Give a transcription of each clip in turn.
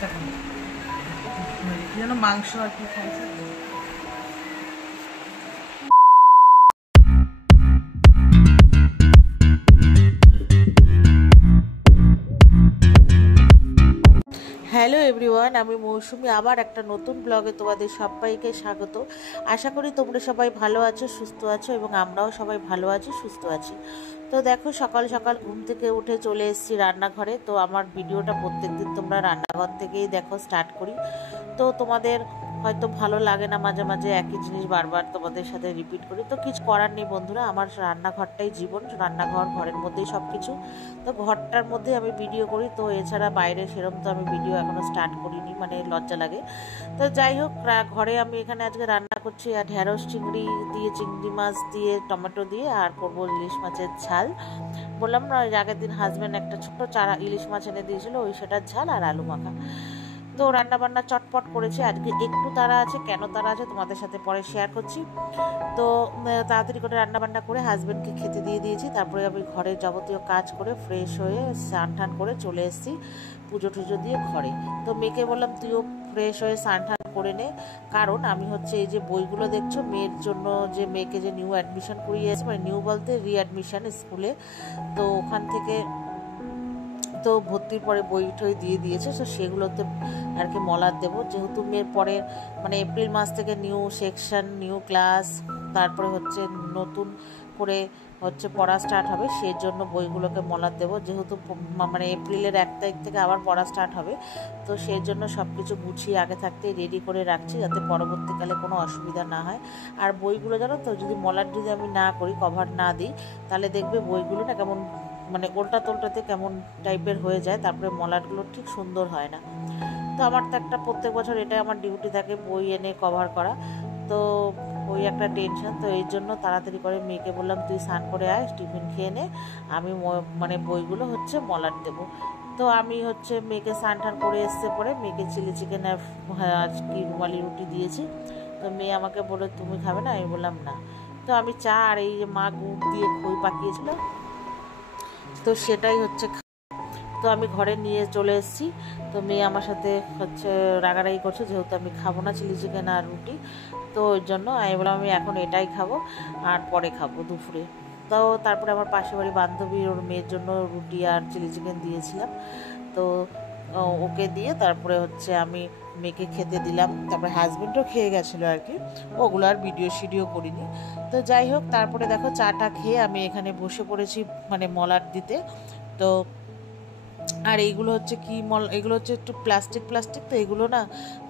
দেখো যেন মাংস আর কি খাইছে। হ্যালো এভরিওয়ান, আমি মৌসুমি আবার একটা নতুন ব্লগে তোমাদের সবাইকে স্বাগত। আশা করি তোমরা সবাই ভালো আছো, সুস্থ আছো এবং আমরাও সবাই ভালো আছি, সুস্থ আছি। তো দেখো সকাল সকাল ঘুম থেকে উঠে চলে এসেছি রান্নাঘরে। তো আমার ভিডিওটা প্রত্যেকদিন তোমরা রান্নাঘর থেকেই দেখো, স্টার্ট করি। তো তোমাদের হয়তো ভালো লাগে না, মাঝে মাঝে একই জিনিস বারবার তোমাদের সাথে রিপিট করি, তো কিছু করার নেই বন্ধুরা। আমার রান্নাঘরটাই জীবন, রান্নাঘর ঘরের মধ্যেই সব কিছু। তো ঘরটার মধ্যে আমি ভিডিও করি, তো এছাড়া বাইরে সেরকম তো আমি ভিডিও এখনও স্টার্ট করিনি, মানে লজ্জা লাগে। তো যাই হোক, ঘরে আমি এখানে আজকে রান্না করছি আর ঢেঁড়স চিংড়ি দিয়ে, চিংড়ি মাছ দিয়ে, টমেটো দিয়ে, আর করবো ইলিশ মাছের ঝাল। বললাম না, আগের দিন হাজব্যান্ড একটা ছোট্ট চারা ইলিশ মাছ এনে দিয়েছিল, ওই সেটার ঝাল আর আলু মাখা। তো রান্না বান্না চটপট করেছি আজকে, একটু তাড়া আছে, কেন তাড়া আছে তোমাদের সাথে পরে শেয়ার করছি। তো তাড়াতাড়ি করে রান্না বান্না করে হাজব্যান্ডকে খেতে দিয়ে দিয়েছি। তারপরে আমি ঘরের যাবতীয় কাজ করে ফ্রেশ হয়ে স্নান টান করে চলে এসেছি পুজো টুজো দিয়ে ঘরে। তো মেয়েকে বললাম তুইও ফ্রেশ হয়ে স্নান টান করে নে, কারণ আমি হচ্ছে এই যে বইগুলো দেখছো মেয়ের জন্য, যে মেয়েকে যে নিউ অ্যাডমিশন করিয়েছে, মানে নিউ বলতে রিঅ্যাডমিশন স্কুলে, তো ওখান থেকে তো ভর্তির পরে বই টই দিয়ে দিয়েছে। তো সেগুলোতে আর কি মলার দেবো, যেহেতু মেয়ের পরে মানে এপ্রিল মাস থেকে নিউ সেকশন, নিউ ক্লাস, তারপরে হচ্ছে নতুন করে হচ্ছে পড়া স্টার্ট হবে, সেই জন্য বইগুলোকে মলার দেবো। যেহেতু মানে এপ্রিলের 1 তারিখ থেকে আবার পড়া স্টার্ট হবে, তো সেই জন্য সব কিছু গুছিয়ে আগে থাকতে রেডি করে রাখছি, যাতে পরবর্তীকালে কোনো অসুবিধা না হয়। আর বইগুলো জানো তো, যদি মলার যদি আমি না করি, কভার না দিই, তাহলে দেখবে বইগুলো না কেমন মানে উল্টা তোল্টাতে কেমন টাইপের হয়ে যায়, তারপরে মলাটগুলো ঠিক সুন্দর হয় না। তো আমার তো একটা প্রত্যেক বছর এটাই আমার ডিউটি থাকে, বই এনে কভার করা। তো ওই একটা টেনশন। তো এই জন্য তাড়াতাড়ি করে মেয়েকে বললাম তুই স্নান করে আয়, টিফিন খেয়ে নে, আমি মানে বইগুলো হচ্ছে মলাট দেবো। তো আমি হচ্ছে মেয়েকে স্নান টান করে এসছে পরে মেয়েকে চিলি চিকেন আর কি রুমালি রুটি দিয়েছি। তো মেয়ে আমাকে বলে তুমি খাবে না, আমি বললাম না। তো আমি চা আর এই যে মা গুড় দিয়ে খই পাকিয়েছিল, তো সেটাই হচ্ছে। তো আমি ঘরে নিয়ে চলে এসেছি। তো মেয়ে আমার সাথে হচ্ছে রাগারাগি করছে, যেহেতু আমি খাবো না চিলি চিকেন আর রুটি। তো ওই জন্য আমি বললাম আমি এখন এটাই খাবো, আর পরে খাবো দুপুরে। তো তারপরে আমার পাশের বাড়ি বান্ধবী, ওর মেয়ের জন্য রুটি আর চিলি চিকেন দিয়েছিলাম। তো ওকে দিয়ে তারপরে হচ্ছে আমি মেয়েকে খেতে দিলাম। তারপরে হাজব্যান্ডও খেয়ে গেছিলো আর কি, ওগুলো আর ভিডিও করিনি। তো যাই হোক, তারপরে দেখো চাটা খেয়ে আমি এখানে বসে পড়েছি মানে মলাট দিতে। তো আর এইগুলো হচ্ছে কি এগুলো হচ্ছে একটু প্লাস্টিক, তো এগুলো না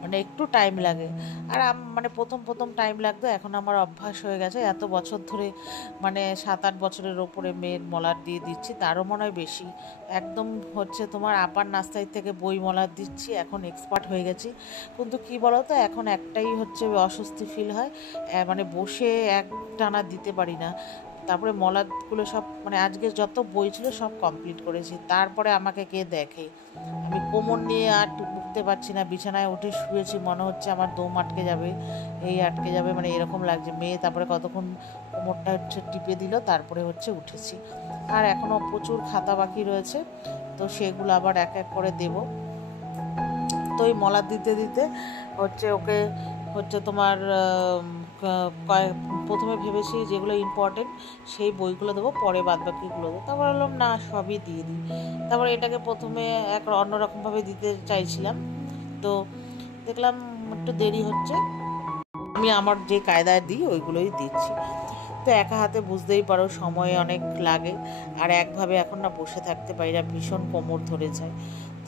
মানে একটু টাইম লাগে। আর মানে প্রথম টাইম লাগতো, এখন আমার অভ্যাস হয়ে গেছে এত বছর ধরে, মানে 7-8 বছরের ওপরে মেয়ের মলার দিয়ে দিচ্ছি, তারও মনে হয় বেশি। একদম হচ্ছে তোমার আপার নাস্তায় থেকে বই মলার দিচ্ছি, এখন এক্সপার্ট হয়ে গেছি। কিন্তু কি বলো তো, এখন একটাই হচ্ছে অস্বস্তি ফিল হয়, মানে বসে এক টানা দিতে পারি না। তারপরে মলাগুলো সব মানে আজকে যত বই ছিল সব কমপ্লিট করেছি, তারপরে আমাকে কে দেখে। আমি কোমর নিয়ে আর উঠতে পারছি না, বিছানায় উঠে শুয়েছি, মনে হচ্ছে আমার দম আটকে যাবে, এই আটকে যাবে, মানে এরকম লাগছে। মেয়ে তারপরে কতক্ষণ কোমরটা হচ্ছে টিপে দিল, তারপরে হচ্ছে উঠেছি। আর এখনও প্রচুর খাতা বাকি রয়েছে, তো সেগুলো আবার এক এক করে দেব। তো এই মলা দিতে দিতে হচ্ছে ওকে হচ্ছে তোমার প্রথমে ভেবেছি যেগুলো ইম্পর্টেন্ট সেই বইগুলো দেবো, পরে বাদবাকিগুলো দেবো। তারপর বললাম না, সবই দিয়ে দিই। তারপর এটাকে প্রথমে অন্যরকমভাবে দিতে চাইছিলাম, তো দেখলাম একটু দেরি হচ্ছে, আমি আমার যে কায়দায় দিই ওইগুলোই দিচ্ছি। তো একা হাতে বুঝতেই পারো সময় অনেক লাগে, আর একভাবে এখন না বসে থাকতে পারি না, ভীষণ কোমর ধরে যায়।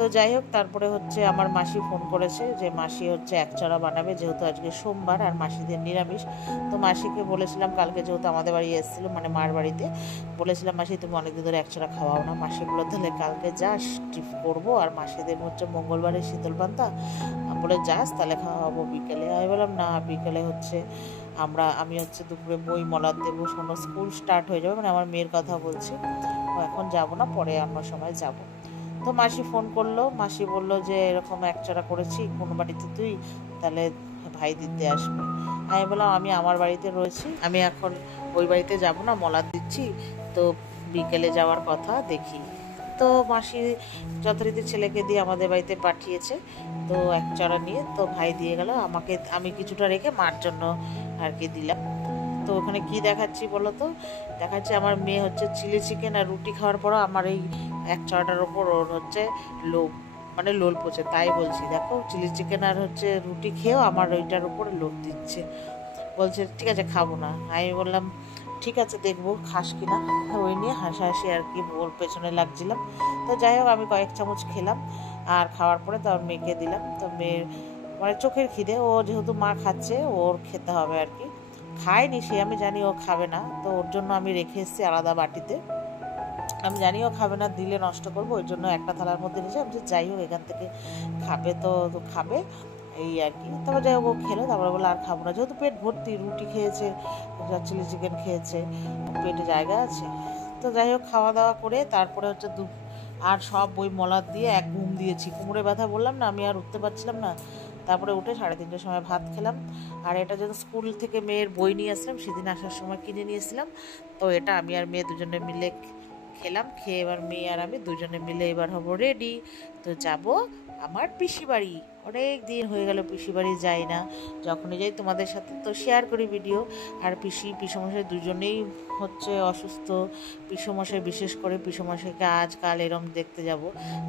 তো যাই হোক, তারপরে হচ্ছে আমার মাসি ফোন করেছে যে মাসি হচ্ছে একচড়া বানাবে, যেহেতু আজকে সোমবার আর মাসিদের নিরামিষ। তো মাসিকে বলেছিলাম কালকে, যেহেতু আমাদের বাড়ি এসেছিলো মানে মার বাড়িতে, বলেছিলাম মাসি তুমি অনেকদিন ধরে একচড়া খাওয়াও না। মাসিগুলো তাহলে কালকে যাস, টিপ করবো, আর মাসিদের হচ্ছে মঙ্গলবারে শীতল পান্তা, বলে যাস তাহলে খাওয়াবো বিকেলে। আমি বললাম না, বিকেলে হচ্ছে আমি হচ্ছে দুপুরে বই মলার দেবো, শোনো স্কুল স্টার্ট হয়ে যাবে, মানে আমার মেয়ের কথা বলছি, এখন যাব না, পরে অন্য সময় যাব। তো মাসি ফোন করলো, মাসি বলল যে এরকম একচড়া করেছি কোন বাড়িতে তুই, তাহলে ভাই দিতে আসবে। আমি বললাম আমি আমার বাড়িতে রয়েছি, আমি এখন ওই বাড়িতে যাব না, মলার দিচ্ছি, তো বিকেলে যাওয়ার কথা দেখি। তো মাসি যথারীতি ছেলেকে দিয়ে আমাদের বাড়িতে পাঠিয়েছে, তো এক চড়া নিয়ে তো ভাই দিয়ে গেল আমাকে, আমি কিছুটা রেখে মার জন্য আর কি দিলাম। তো ওখানে কি দেখাচ্ছি বলো তো, দেখাচ্ছি আমার মেয়ে হচ্ছে চিলি চিকেন আর রুটি খাওয়ার পরও আমার এই এক চড়াটার ওপর ওর হচ্ছে লোভ, মানে লোল পড়ছে। তাই বলছি দেখো, চিলি চিকেন আর হচ্ছে রুটি খেয়েও আমার ওইটার উপরে লোভ দিচ্ছে, বলছে ঠিক আছে খাবো না। আমি বললাম ঠিক আছে দেখবো খাস কিনা, ওই নিয়ে হাসাহাসি আর কি ওর পেছনে লাগছিলাম। তো যাই হোক আমি কয়েক চামচ খেলাম, আর খাওয়ার পরে তো মেয়েকে দিলাম। তো মেয়ের মানে চোখের খিদে, ও যেহেতু মা খাচ্ছে ওর খেতে হবে আর কি। খায়নি সে, আমি জানি ও খাবে না, তো ওর জন্য আমি রেখে এসেছি আলাদা বাটিতে। আমি জানি ও খাবে না, দিলে নষ্ট করবো, ওই জন্য একটা থালার মধ্যে রেখে আমি যাই হোক এখান থেকে খাবে তো খাবে এই আর কি। তারপর যাই হোক ও খেলো, তারপরে বলে আর খাবো না, যেহেতু পেট ভর্তি, রুটি খেয়েছে, চিলি চিকেন খেয়েছে, পেটে জায়গা আছে। তো যাই হোক খাওয়া দাওয়া করে তারপরে হচ্ছে আর সব বই মলার দিয়ে এক ঘুম দিয়েছি, কোমরে ব্যথা বললাম না, আমি আর উঠতে পারছিলাম না। তারপরে উঠে 3:30টার সময় ভাত খেলাম। আর এটা যখন স্কুল থেকে মেয়ের বই নিয়ে আসলাম, সেদিন আসার সময় কিনে নিয়েছিলাম, তো এটা আমি আর মেয়ে দুজনে মিলে খেলাম। খেয়ে এবার মেয়ে আর আমি দুজনে মিলে এবার হবো রেডি, তো যাব আমার পিসি বাড়ি। অনেক দিন হয়ে গেল পিসি বাড়ি যাই না, যখনই যাই তোমাদের সাথে তো শেয়ার করি ভিডিও। আর পিসমশাই দুজনেই হচ্ছে অসুস্থ, পিসমশাই বিশেষ করে, পিসমশাইকে আজকাল এরম দেখতে যাব।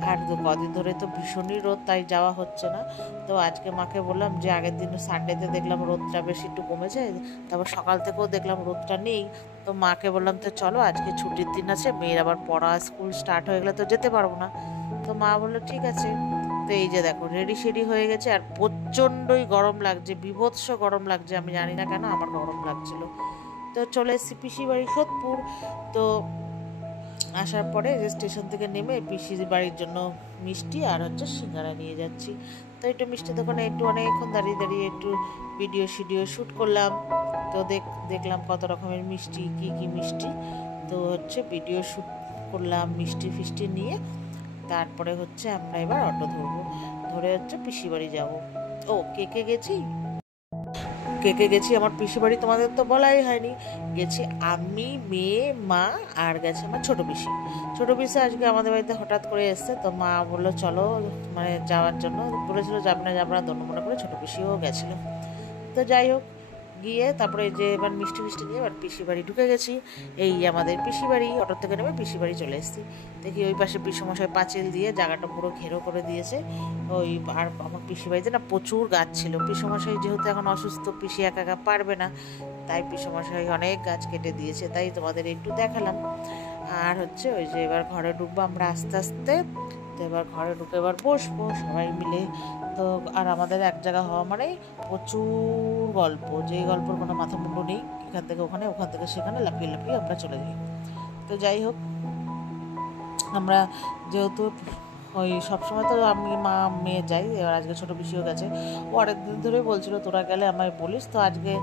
আর কদিন ধরে তো ভীষণই রোদ, তাই যাওয়া হচ্ছে না। তো আজকে মাকে বললাম যে আগের দিন সানডেতে দেখলাম রোদটা বেশি একটু কমেছে, তারপর সকাল থেকেও দেখলাম রোদটা নেই। তো মাকে বললাম তো চলো আজকে ছুটির দিন আছে, মেয়ের আবার পড়া স্কুল স্টার্ট হয়ে গেলে তো যেতে পারবো না। তো মা বললো ঠিক আছে। তো এই যে দেখো রেডি শেডি হয়ে গেছে, আর প্রচণ্ডই গরম লাগছে, বীভৎস গরম লাগছে, আমি জানি না কেন আমার গরম লাগছিল। তো চলে এসেছি পিসি বাড়ি সোদপুর। তো আসার পরে যে স্টেশন থেকে নেমে পিসির বাড়ির জন্য মিষ্টি আর হচ্ছে সিঙ্গারা নিয়ে যাচ্ছি। তো একটু মিষ্টি দোকানে একটু অনেকক্ষণ দাঁড়িয়ে দাঁড়িয়ে একটু ভিডিও শ্যুট করলাম। তো দেখলাম কত রকমের মিষ্টি, কি মিষ্টি, তো হচ্ছে ভিডিও শ্যুট করলাম মিষ্টি ফিষ্টি নিয়ে। তারপরে হচ্ছে আমরা এবার অটো ধরবো, ধরে হচ্ছে পিসি বাড়ি যাবো। ও কে গেছি আমার পিসি বাড়ি তোমাদের তো বলাই হয়নি। গেছি আমি, মেয়ে, মা, আর গেছে আমার ছোট পিসি আজকে আমাদের বাড়িতে হঠাৎ করে এসছে। তো মা বললো চলো, মানে যাওয়ার জন্য বলেছিল, যাবে না দণ্ড মনে করে ছোট পিসিও গেছিলো। তো যাই হোক গিয়ে তারপরে যে এবার মিষ্টি নিয়ে এবার পিসি বাড়ি ঢুকে গেছি। এই আমাদের পিসি বাড়ি, অটো থেকে নেমে পিসি বাড়ি চলে এসেছি। দেখি ওই পাশে পিসমশাই পাঁচিল দিয়ে জায়গাটা পুরো ঘেরো করে দিয়েছে। ওই আর আমার পিসি বাড়িতে না প্রচুর গাছ ছিল, পিসমশাই যেহেতু এখন অসুস্থ, পিসি একা একা পারবে না, তাই পিসমশাই অনেক গাছ কেটে দিয়েছে, তাই তোমাদের একটু দেখালাম। আর হচ্ছে ওই যে এবার ঘরে ঢুকবো আমরা আস্তে আস্তে। তো এবার ঘরে ঢুকে এবার বসবো সবাই মিলে। তো আর আমাদের এক জায়গা হওয়া মানে প্রচুর গল্প, যেই গল্পের কোনো মাথা মুন্ডু নেই, এখান থেকে ওখানে, ওখান থেকে সেখানে লাফিয়ে আমরা চলে যাই। তো যাই হোক আমরা যেহেতু ওই সবসময় তো আমি মা মেয়ে যাই, এবার আজকে ছোটো পিসিও গেছে, ও অনেকদিন ধরেই বলছিল তোরা গেলে আমায় বলিস, তো আজকে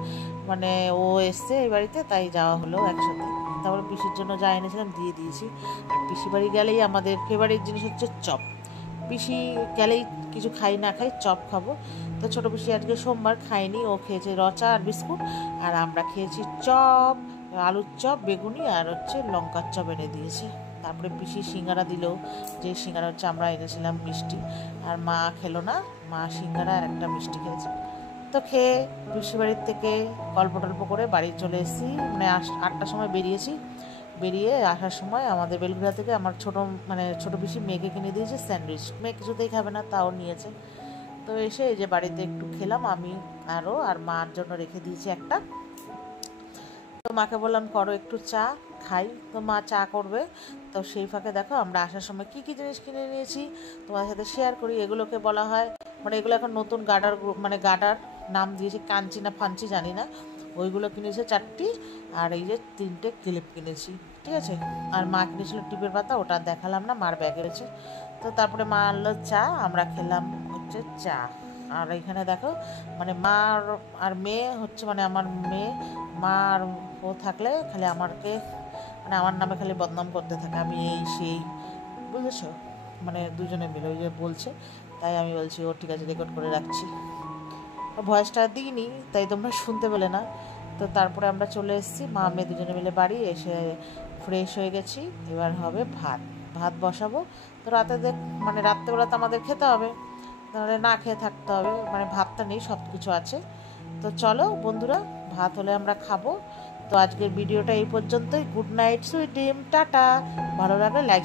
মানে ও এসছে এই বাড়িতে, তাই যাওয়া হলো একসাথে। তারপরে পিসির জন্য যা এনেছিলাম দিয়ে দিয়েছি। আর পিসি বাড়ি গেলেই আমাদের ফেভারিট জিনিস হচ্ছে চপ, পিসি গেলেই কিছু খাই না খাই চপ খাবো। তো ছোটো পিসি আজকে সোমবার খায়নি, ও খেয়েছে রচা আর বিস্কুট, আর আমরা খেয়েছি চপ, আলুর চপ, বেগুনি আর হচ্ছে লঙ্কার চপ এনে দিয়েছে। তারপরে পিসি সিঙ্গারা দিল, যে সিঙ্গারা হচ্ছে আমরা এনেছিলাম মিষ্টি, আর মা খেলো না, মা সিঙ্গারা আর একটা মিষ্টি খেয়েছে। তো খেয়ে পিসি বাড়ির থেকে গল্প টল্প করে বাড়ি চলে এসেছি, মানে 8টার সময় বেরিয়েছি। বেরিয়ে আসার সময় আমাদের বেলঘুরা থেকে আমার ছোটো পিসি মেয়েকে কিনে দিয়েছে স্যান্ডউইচ, মেয়ে কিছুতেই খাবে না, তাও নিয়েছে। তো এসে এই যে বাড়িতে একটু খেলাম আমি আর মার জন্য রেখে দিয়েছি একটা। তো মাকে বললাম করো একটু চা খাই, তো মা চা করবে। তো সেই ফাঁকে দেখো আমরা আসার সময় কি জিনিস কিনে নিয়েছি তোমাদের সাথে শেয়ার করি। এগুলোকে বলা হয়, মানে এগুলো এখন নতুন গার্ডার নাম দিয়েছে, কাঞ্চি না ফাঞ্চি জানি না, ওইগুলো কিনেছে 4টি, আর এই যে 3টে ক্লিপ কিনেছি, ঠিক আছে। আর মা কিনেছিল টিপের পাতা, ওটা দেখালাম না, মার ব্যাগে রয়েছে। তো তারপরে মা আনলো চা, আমরা খেলাম হচ্ছে চা। আর এখানে দেখো মানে মা আর মেয়ে হচ্ছে, মানে আমার মেয়ে, মা আর ও থাকলে খালি মানে আমার নামে খালি বদনাম করতে থাকে, আমি এই সেই, বুঝেছো, মানে দুজনে মিলে ওই যে বলছে, তাই আমি বলছি ও ঠিক আছে রেকর্ড করে রাখছি, ভয়েসটা দিইনি তাই তোমরা শুনতে পেলে না। তো তারপরে আমরা চলে এসেছি, মা মেয়ে দুজনে মিলে বাড়ি এসে ফ্রেশ হয়ে গেছি, এবার হবে ভাত। ভাত বসাবো। তো মানে রাত্রেবেলা তো আমাদের খেতে হবে, তাহলে না খেয়ে থাকতে হবে, মানে ভাতটা নেই, সব কিছু আছে। তো চলো বন্ধুরা, ভাত হলে আমরা খাবো। তো আজকের ভিডিওটা এই পর্যন্তই। Good night, sweet dream, tata. ভালো লাগলে লাইক